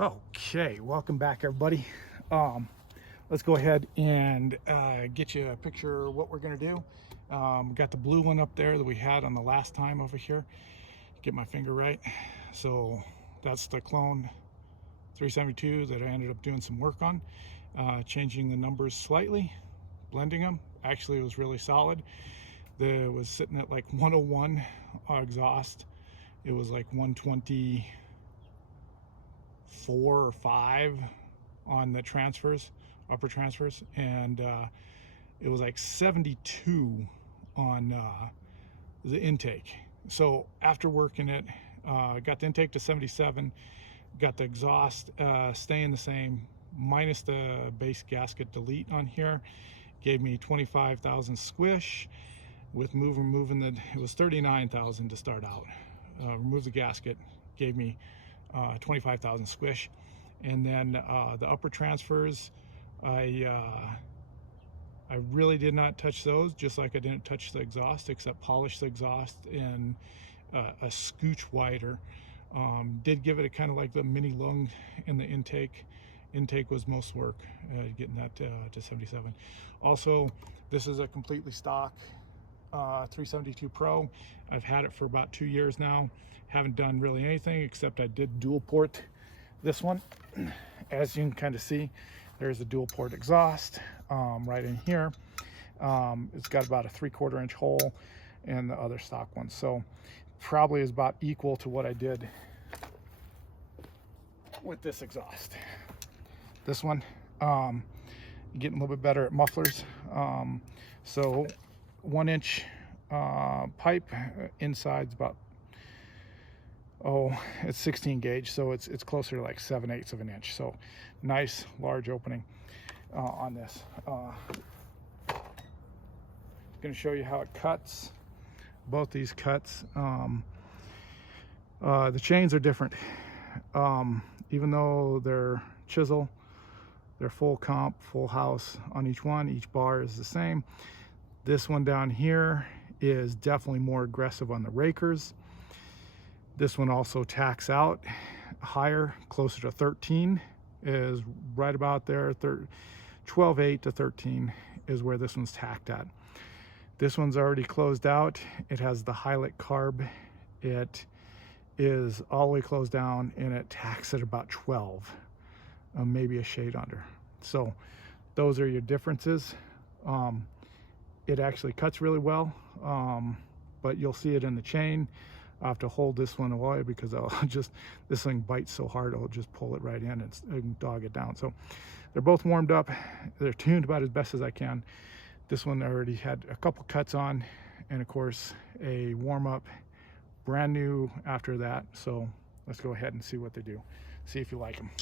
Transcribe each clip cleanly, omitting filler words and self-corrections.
Okay, welcome back everybody. Let's go ahead and get you a picture of what we're going to do. Got the blue one up there that we had on the last time over here. Get my finger right. So that's the clone 372 that I ended up doing some work on. Changing the numbers slightly, blending them. Actually, it was really solid. It was sitting at like 101 exhaust. It was like 124 or 5 on the transfers, upper transfers, and it was like 72 on the intake. So after working it, got the intake to 77, got the exhaust staying the same, minus the base gasket delete on here, gave me 25,000 squish. With moving the, it was 39,000 to start out. Remove the gasket, gave me 25,000 squish. And then the upper transfers, I really did not touch those, just like I didn't touch the exhaust, except polish the exhaust and a scooch wider. Did give it a kind of like the mini lung in the intake. Intake was most work, getting that to 77. Also, this is a completely stock 372 Pro. I've had it for about 2 years now. Haven't done really anything except I did dual port this one. As you can kind of see, there's a dual port exhaust right in here. It's got about a 3/4 inch hole in the other stock one, so probably is about equal to what I did with this exhaust. This one, getting a little bit better at mufflers. So 1 inch pipe, inside's about, it's 16 gauge, so it's closer to like 7/8 of an inch. So nice large opening on this. Going to show you how it cuts. Both these cuts, the chains are different. Even though they're chisel, they're full comp, full house on each one. Each bar is the same. This one down here is definitely more aggressive on the rakers. This one also tacks out higher, closer to 13, is right about there. 12.8 to 13 is where this one's tacked at. This one's already closed out. It has the Hylic carb. It is all the way closed down and it tacks at about 12, maybe a shade under. So those are your differences. It actually cuts really well, but you'll see it in the chain. I'll have to hold this one away because this thing bites so hard, I'll just pull it right in and dog it down. So they're both warmed up. They're tuned about as best as I can. This one already had a couple cuts on, and of course a warm up, brand new after that. So let's go ahead and see what they do. See if you like them.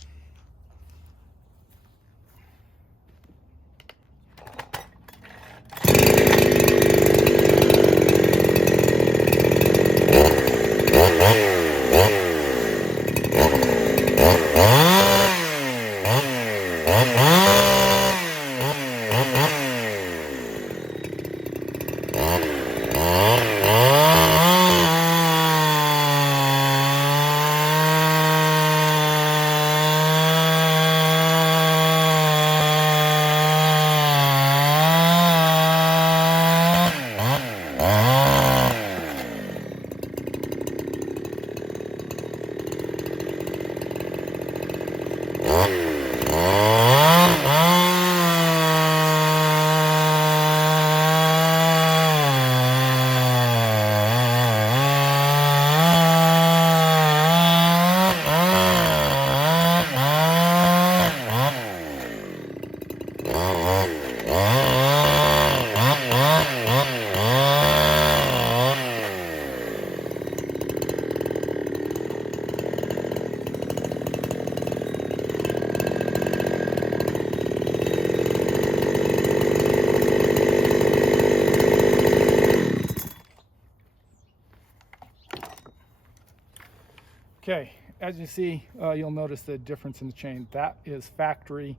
Okay, as you see, you'll notice the difference in the chain. That is factory.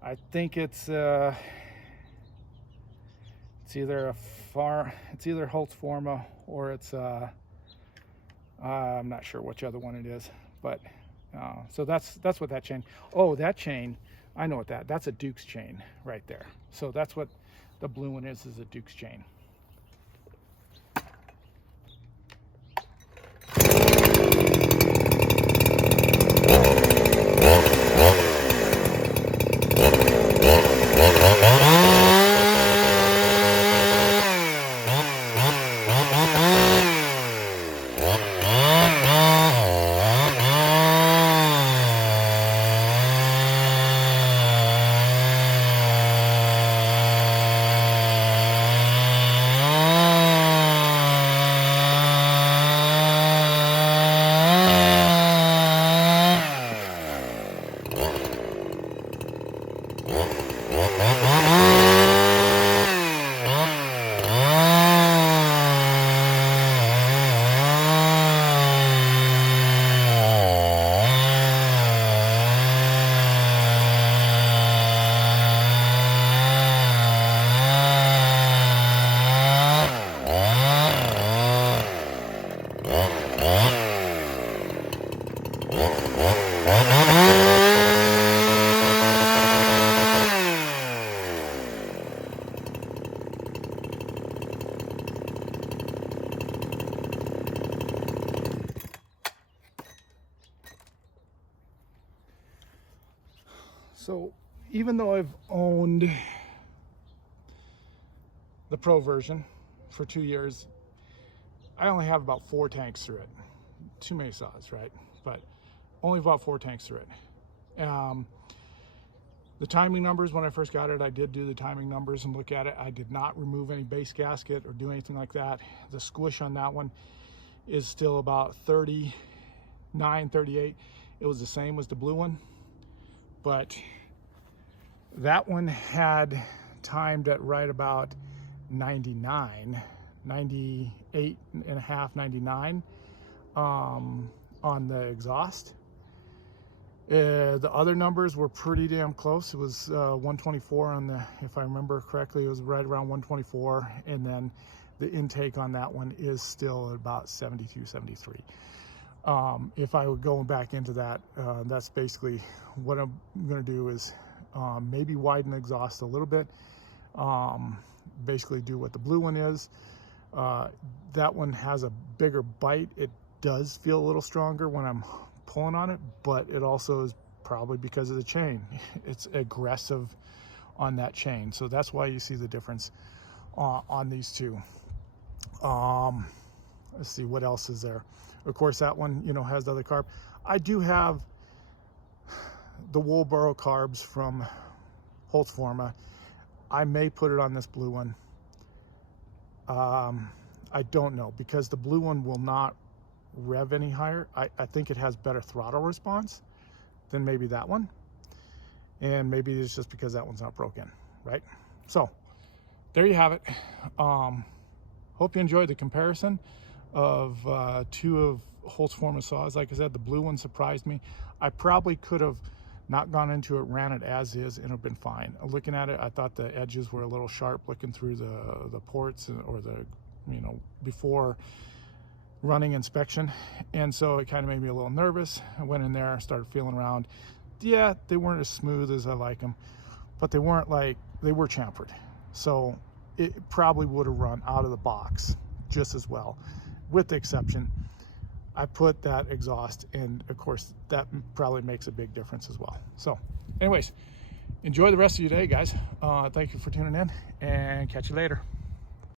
I think it's either Holzfforma or it's I'm not sure which other one it is, but So that's what that chain. Oh, that chain, I know what that's a Duke's chain right there. So that's what the blue one is a Duke's chain. So even though I've owned the Pro version for 2 years, I only have about 4 tanks through it. Too many saws, right? But only about 4 tanks through it. The timing numbers, when I first got it, I did do the timing numbers and look at it. I did not remove any base gasket or do anything like that. The squish on that one is still about 39, 38. It was the same as the blue one, but that one had timed at right about 99, 98 and a half, 99 on the exhaust. The other numbers were pretty damn close. It was 124 on the, if I remember correctly, it was right around 124, and then the intake on that one is still about 72, 73. If I were going back into that, that's basically what I'm going to do is maybe widen the exhaust a little bit, basically do what the blue one is. That one has a bigger bite. It does feel a little stronger when I'm pulling on it, but it also is probably because of the chain. It's aggressive on that chain, so that's why you see the difference on these two. Let's see what else is there. Of course, that one, you know, has the other carb. I do have the Woolboro carbs from Holzfforma. I may put it on this blue one. I don't know, because the blue one will not rev any higher. I think it has better throttle response than maybe that one, and maybe it's just because that one's not broken, right? So there you have it. Hope you enjoyed the comparison of 2 of Holzfforma saws. Like I said, the blue one surprised me. I probably could have not gone into it, ran it as is, and it would have been fine. Looking at it, I thought the edges were a little sharp looking through the ports or the, you know, before running inspection, and so it kind of made me a little nervous. I went in there, started feeling around. Yeah, they weren't as smooth as I like them, but they weren't like, they were chamfered, so it probably would have run out of the box just as well, with the exception I put that exhaust, and of course that probably makes a big difference as well. So anyways, enjoy the rest of your day, guys. Thank you for tuning in, and catch you later.